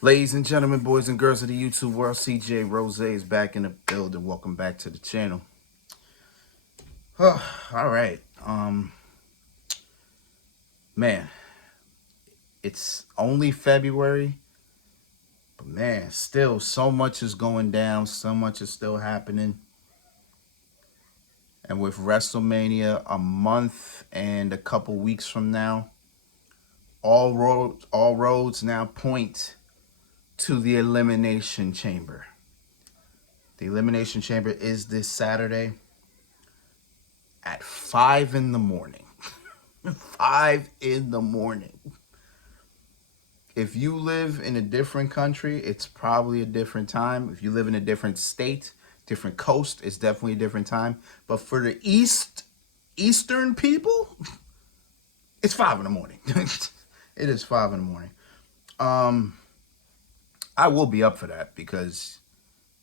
Ladies and gentlemen, boys and girls of the YouTube world, CJ Rose is back in the building. Welcome back to the channel. All right. Man, it's only February, but man, still so much is going down. So much is still happening. And with WrestleMania a month and a couple weeks from now, all roads now point to the Elimination Chamber. The Elimination Chamber is this Saturday at 5 in the morning. 5 in the morning. If you live in a different country, it's probably a different time. If you live in a different state, different coast, it's definitely a different time. But for the Eastern people, it's 5 in the morning. It is 5 in the morning. I will be up for that because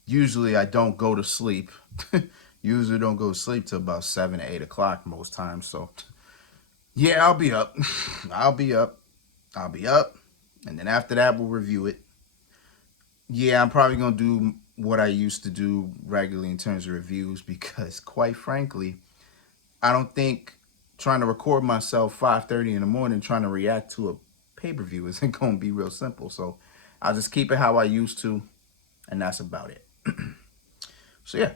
usually I don't go to sleep. Usually don't go to sleep till about 7 or 8 o'clock most times. So yeah, I'll be up. I'll be up. And then after that, we'll review it. Yeah, I'm probably going to do what I used to do regularly in terms of reviews because, quite frankly, I don't think trying to record myself 5:30 in the morning trying to react to a pay-per-view isn't going to be real simple. So I'll just keep it how I used to, and that's about it. So, yeah.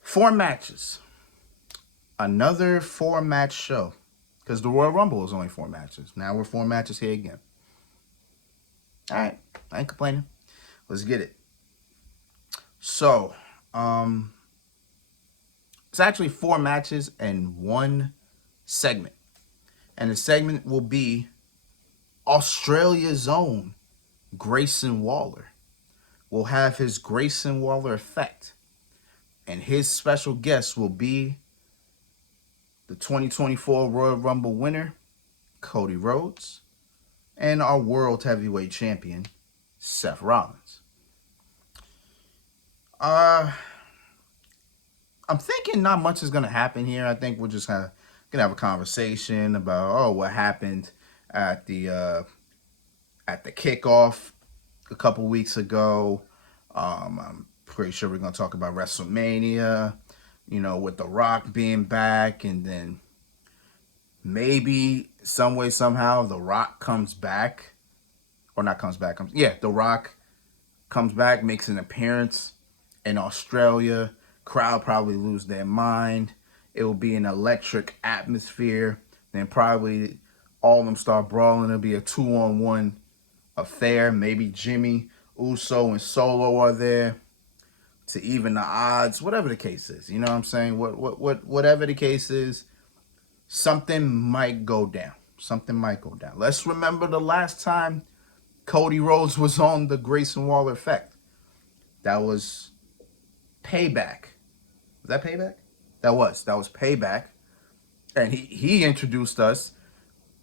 4 matches. Another 4-match show. Because the Royal Rumble is only 4 matches. Now we're 4 matches here again. All right. I ain't complaining. Let's get it. So, it's actually 4 matches and 1 segment. And the segment will be Australia's own Grayson Waller. Will have his Grayson Waller effect. And his special guest will be the 2024 Royal Rumble winner, Cody Rhodes, and our World Heavyweight Champion, Seth Rollins. I'm thinking not much is going to happen here. I think we're just going to have a conversation about, what happened at the kickoff a couple weeks ago. I'm pretty sure we're going to talk about WrestleMania, with The Rock being back, and then maybe some way, somehow, The Rock comes back. Or not comes back. The Rock comes back, makes an appearance in Australia. Crowd probably lose their mind. It will be an electric atmosphere. Then probably all of them start brawling. It'll be a 2-on-1 affair. Maybe Jimmy, Uso, and Solo are there to even the odds. Whatever the case is, you know what I'm saying? Whatever the case is, something might go down. Something might go down. Let's remember the last time Cody Rhodes was on the Grayson Waller effect. That was Payback. Was that Payback? That was Payback. And he introduced us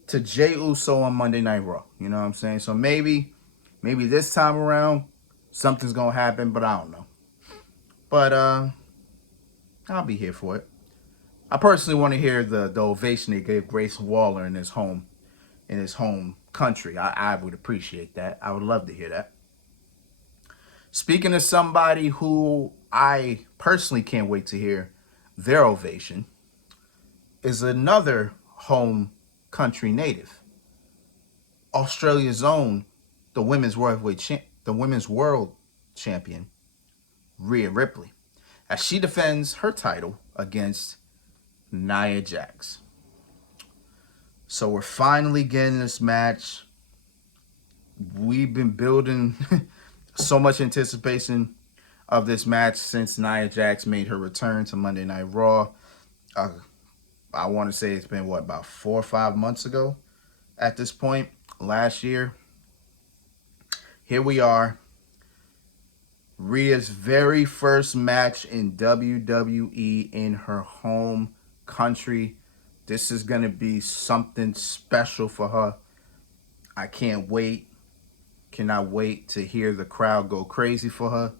to Jey Uso on Monday Night Raw. You know what I'm saying? So maybe this time around something's gonna happen, but I don't know. But I'll be here for it. I personally want to hear the ovation they gave Grayson Waller in his home country. I would appreciate that. I would love to hear that. Speaking of somebody who I personally can't wait to hear their ovation, is another home country native, Australia's own, the women's world champion, Rhea Ripley, as she defends her title against Nia Jax. So we're finally getting this match. We've been building so much anticipation of this match since Nia Jax made her return to Monday Night Raw. I want to say it's been, about 4 or 5 months ago at this point, last year. Here we are. Rhea's very first match in WWE in her home country. This is going to be something special for her. I can't wait. Cannot wait to hear the crowd go crazy for her.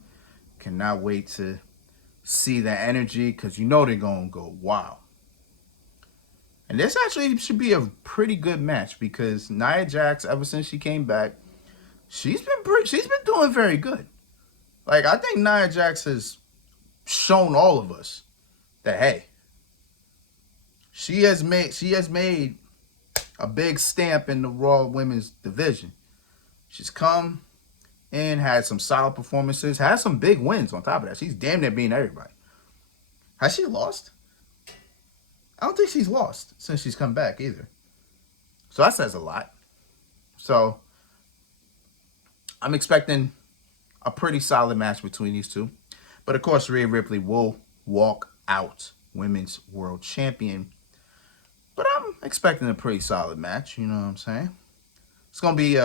Cannot wait to see the energy because they're going to go wild. And this actually should be a pretty good match because Nia Jax, ever since she came back, she's been doing very good. Like, I think Nia Jax has shown all of us that, hey, she has made a big stamp in the Raw Women's division. She's come in, had some solid performances, had some big wins on top of that. She's damn near beating everybody. Has she lost? I don't think she's lost since she's come back either. So that says a lot. So I'm expecting a pretty solid match between these two. But of course, Rhea Ripley will walk out Women's World Champion. But I'm expecting a pretty solid match. You know what I'm saying? It's gonna be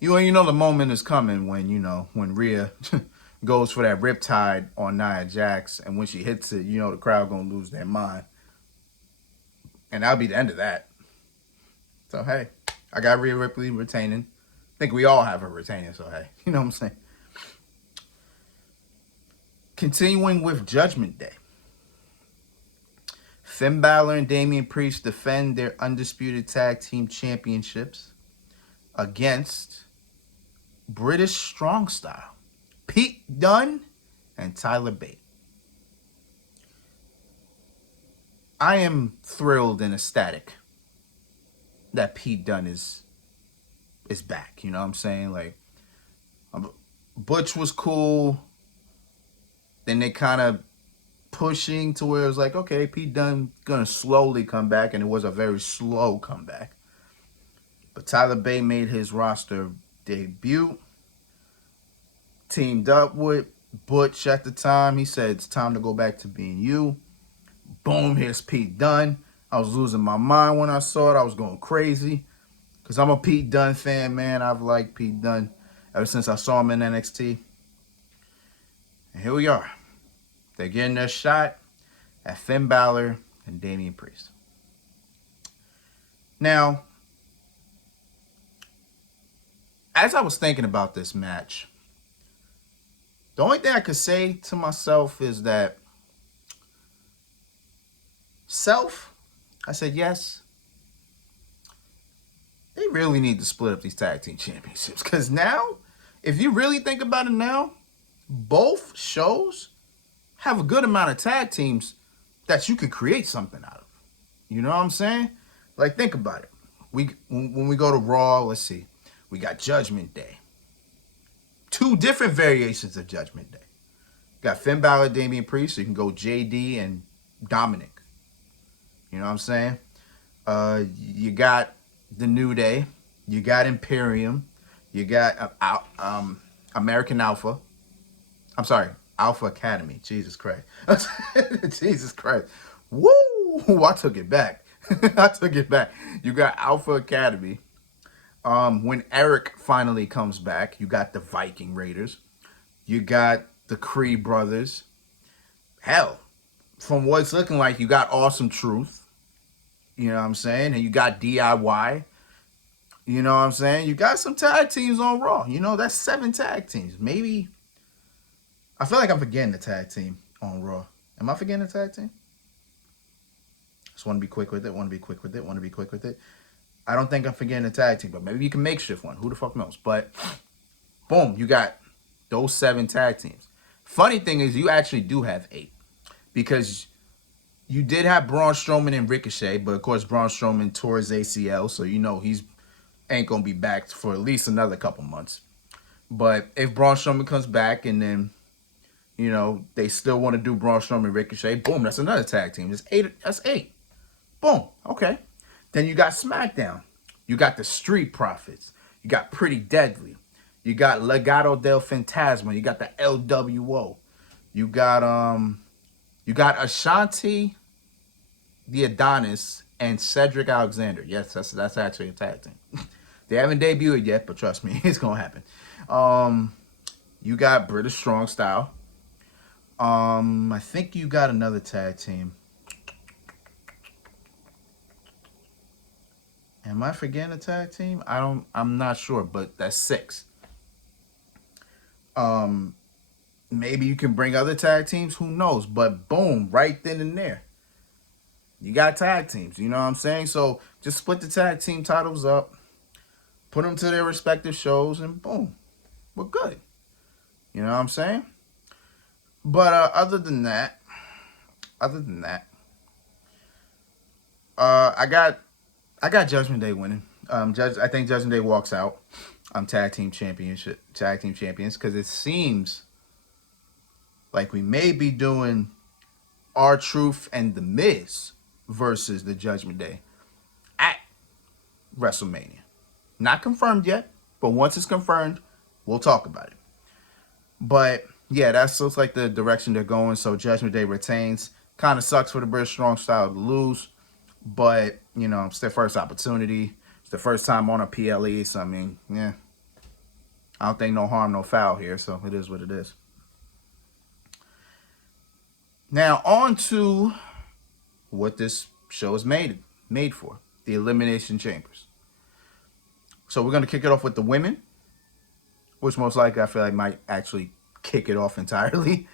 you know the moment is coming when when Rhea goes for that riptide on Nia Jax, and when she hits it, the crowd gonna lose their mind, and that'll be the end of that. So hey, I got Rhea Ripley retaining. I think we all have her retaining. So hey, you know what I'm saying. Continuing with Judgment Day. Finn Balor and Damian Priest defend their undisputed tag team championships against British Strong Style, Pete Dunne and Tyler Bate. I am thrilled and ecstatic that Pete Dunne is back. You know what I'm saying? Like, Butch was cool. Then they kind of pushing to where it was like, okay, Pete Dunne gonna slowly come back, and it was a very slow comeback. But Tyler Bate made his roster debut, teamed up with Butch at the time. He said it's time to go back to being you. Boom, here's Pete Dunne. I was losing my mind when I saw it. I was going crazy because I'm a Pete Dunne fan, man. I've liked Pete Dunne ever since I saw him in NXT. And here we are. They're getting their shot at Finn Balor and Damian Priest. Now, as I was thinking about this match, the only thing I could say to myself is that I said, yes, they really need to split up these tag team championships. Because now, if you really think about it now, both shows have a good amount of tag teams that you could create something out of. You know what I'm saying? Like, think about it. When we go to Raw, let's see. We got Judgment Day. 2 different variations of Judgment Day. Got Finn Balor, Damian Priest, so you can go JD and Dominic. You know what I'm saying? You got the New Day. You got Imperium. You got American Alpha. I'm sorry, Alpha Academy. Jesus Christ. Jesus Christ. Woo! I took it back. I took it back. You got Alpha Academy. When Eric finally comes back, you got the Viking Raiders. You got the Creed brothers. Hell, from what it's looking like, you got Awesome Truth. You know what I'm saying? And you got DIY. You know what I'm saying? You got some tag teams on Raw. That's 7 tag teams. Maybe. I feel like I'm forgetting the tag team on Raw. Am I forgetting the tag team? Just want to be quick with it. I don't think I'm forgetting the tag team, but maybe you can makeshift one. Who the fuck knows? But, boom, you got those 7 tag teams. Funny thing is, you actually do have 8. Because you did have Braun Strowman and Ricochet, but of course Braun Strowman tore his ACL, so he's ain't going to be back for at least another couple months. But if Braun Strowman comes back and then, they still want to do Braun Strowman Ricochet, boom, that's another tag team. That's 8. Boom, okay. Then you got SmackDown. You got the Street Profits. You got Pretty Deadly. You got Legado del Fantasma. You got the LWO. You got Ashanti, the Adonis, and Cedric Alexander. Yes, that's actually a tag team. They haven't debuted yet, but trust me, it's gonna happen. You got British Strong Style. I think you got another tag team. Am I forgetting a tag team? I'm not sure, but that's 6. Maybe you can bring other tag teams, who knows? But boom, right then and there, you got tag teams. You know what I'm saying? So just split the tag team titles up. put them to their respective shows, and boom, we're good. You know what I'm saying? But other than that, I got Judgment Day winning. I think Judgment Day walks out. Tag team champions, because it seems like we may be doing R-Truth and The Miz versus the Judgment Day at WrestleMania. Not confirmed yet, but once it's confirmed, we'll talk about it. But yeah, that looks like the direction they're going. So Judgment Day retains. Kind of sucks for the British Strong Style to lose, but you know, it's their first opportunity. It's the first time on a PLE, so I mean, yeah, I don't think no harm, no foul here. So it is what it is. Now on to what this show is made for: the Elimination Chambers. So we're gonna kick it off with the women, which most likely I feel like might actually kick it off entirely.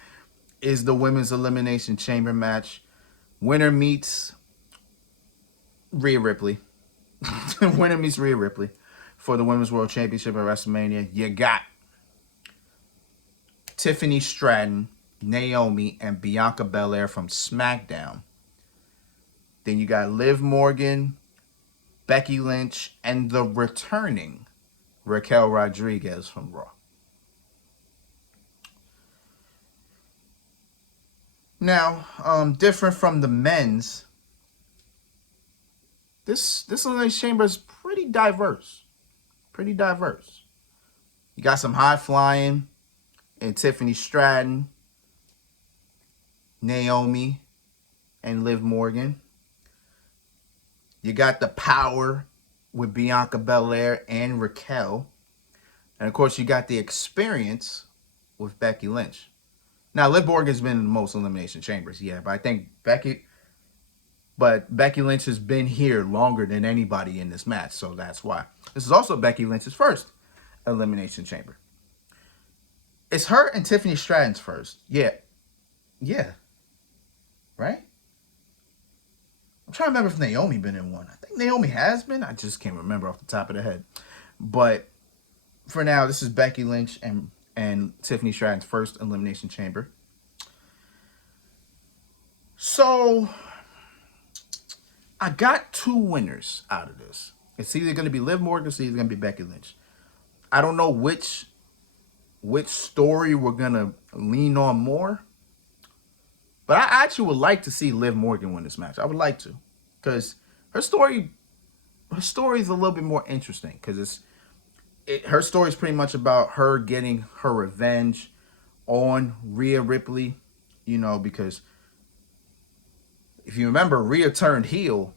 Is the Women's Elimination Chamber match. Winner meets Rhea Ripley. Winner meets Rhea Ripley for the Women's World Championship at WrestleMania. You got Tiffany Stratton, Naomi, and Bianca Belair from SmackDown. Then you got Liv Morgan, Becky Lynch, and the returning Raquel Rodriguez from Raw. Now, different from the men's, this Elimination Chamber is pretty diverse. Pretty diverse. You got some high flying in Tiffany Stratton, Naomi, and Liv Morgan. You got the power with Bianca Belair and Raquel. And of course, you got the experience with Becky Lynch. Now, Liv Morgan's been in most Elimination Chambers, yeah, but I think Becky Lynch has been here longer than anybody in this match, so that's why. This is also Becky Lynch's first Elimination Chamber. It's her and Tiffany Stratton's first. Yeah. Right? I'm trying to remember if Naomi been in one. I think Naomi has been. I just can't remember off the top of the head. But for now, this is Becky Lynch and Tiffany Stratton's first Elimination Chamber. So I got two winners out of this. It's either going to be Liv Morgan or it's either going to be Becky Lynch. I don't know which story we're going to lean on more. But I actually would like to see Liv Morgan win this match. I would like to. Because her story is a little bit more interesting. Because her story is pretty much about her getting her revenge on Rhea Ripley. You know, because if you remember, Rhea turned heel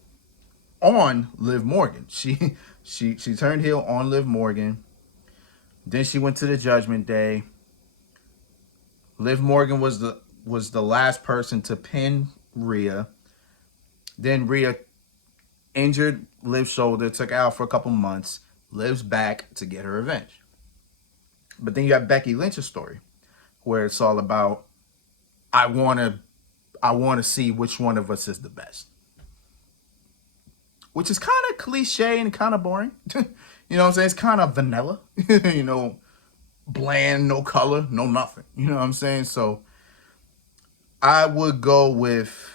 on Liv Morgan. She turned heel on Liv Morgan. Then she went to the Judgment Day. Liv Morgan was the last person to pin Rhea. Then Rhea injured Liv's shoulder, took out for a couple months. Liv's back to get her revenge. But then you got Becky Lynch's story, where it's all about I want to see which one of us is the best. Which is kind of cliche and kind of boring. You know what I'm saying? It's kind of vanilla. You know, bland, no color, no nothing. You know what I'm saying? So I would go with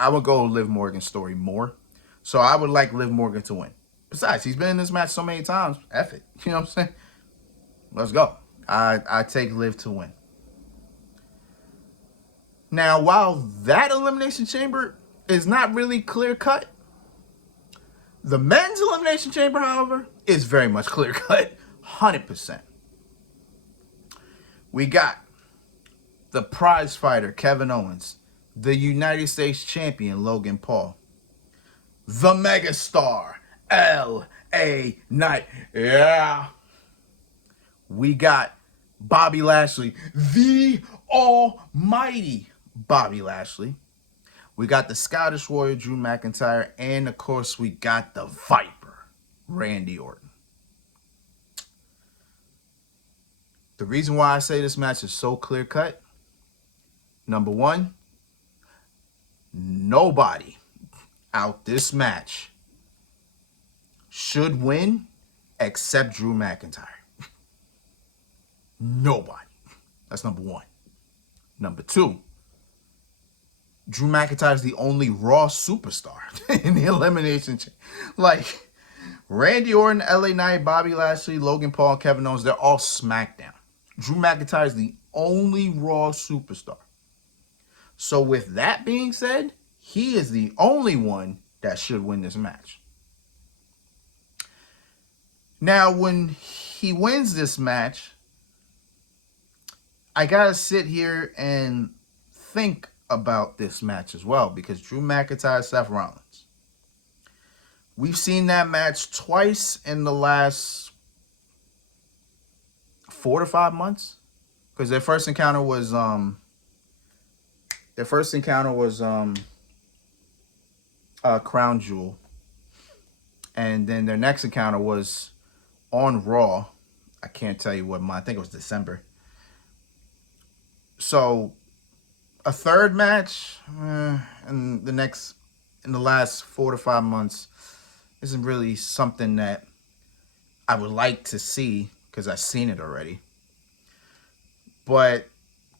Liv Morgan's story more. So I would like Liv Morgan to win. Besides, he's been in this match so many times. F it. You know what I'm saying? Let's go. I take Liv to win. Now, while that Elimination Chamber is not really clear cut, the men's Elimination Chamber, however, is very much clear cut. 100%. We got the prize fighter, Kevin Owens, the United States champion, Logan Paul, the megastar, L.A. Knight. Yeah. We got Bobby Lashley, the almighty Bobby Lashley. We got the Scottish Warrior, Drew McIntyre. And, of course, we got the Viper, Randy Orton. The reason why I say this match is so clear-cut, number one, nobody out this match should win except Drew McIntyre. Nobody. That's number one. Number two, Drew McIntyre is the only Raw superstar in the Elimination Chamber. Like, Randy Orton, LA Knight, Bobby Lashley, Logan Paul, Kevin Owens, they're all SmackDown. Drew McIntyre is the only Raw superstar. So with that being said, he is the only one that should win this match. Now, when he wins this match, I gotta sit here and think about this match as well, because Drew McIntyre, Seth Rollins. We've seen that match twice in the last 4 to 5 months, because their first encounter was Crown Jewel, and then their next encounter was on Raw. I can't tell you what month. I think it was December. So a third match in the last 4 to 5 months isn't really something that I would like to see, because I've seen it already. But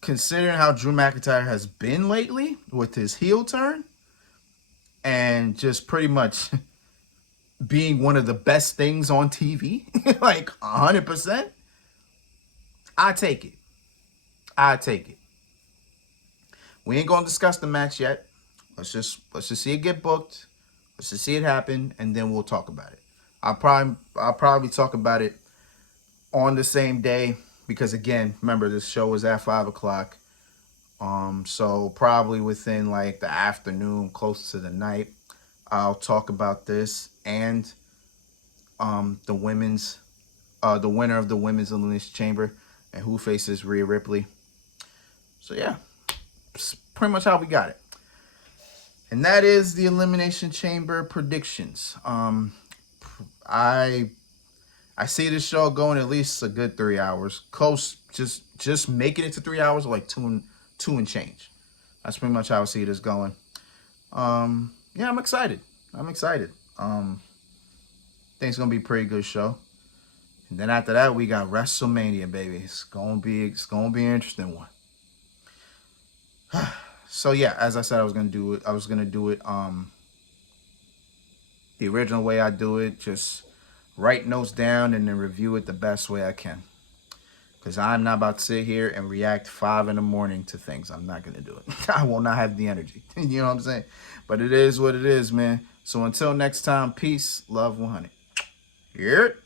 considering how Drew McIntyre has been lately with his heel turn and just pretty much being one of the best things on TV, like 100%, I take it. We ain't gonna discuss the match yet. Let's just see it get booked. Let's just see it happen, and then we'll talk about it. I'll probably talk about it on the same day, because again, remember, this show is at 5:00. So probably within like the afternoon, close to the night, I'll talk about this and the winner of the women's Elimination Chamber and who faces Rhea Ripley. So yeah, that's pretty much how we got it. And that is the Elimination Chamber predictions. I see this show going at least a good 3 hours. Close, just making it to 3 hours, like two and change. That's pretty much how I see this going. Yeah, I'm excited. Think it's gonna be a pretty good show. And then after that, we got WrestleMania, baby. It's gonna be an interesting one. So yeah, as I said, I was gonna do it the original way I do it, just write notes down and then review it the best way I can. Because I'm not about to sit here and react 5 a.m. to things. I'm not gonna do it. I will not have the energy. You know what I'm saying? But it is what it is, man. So until next time, peace, love, 100. Here.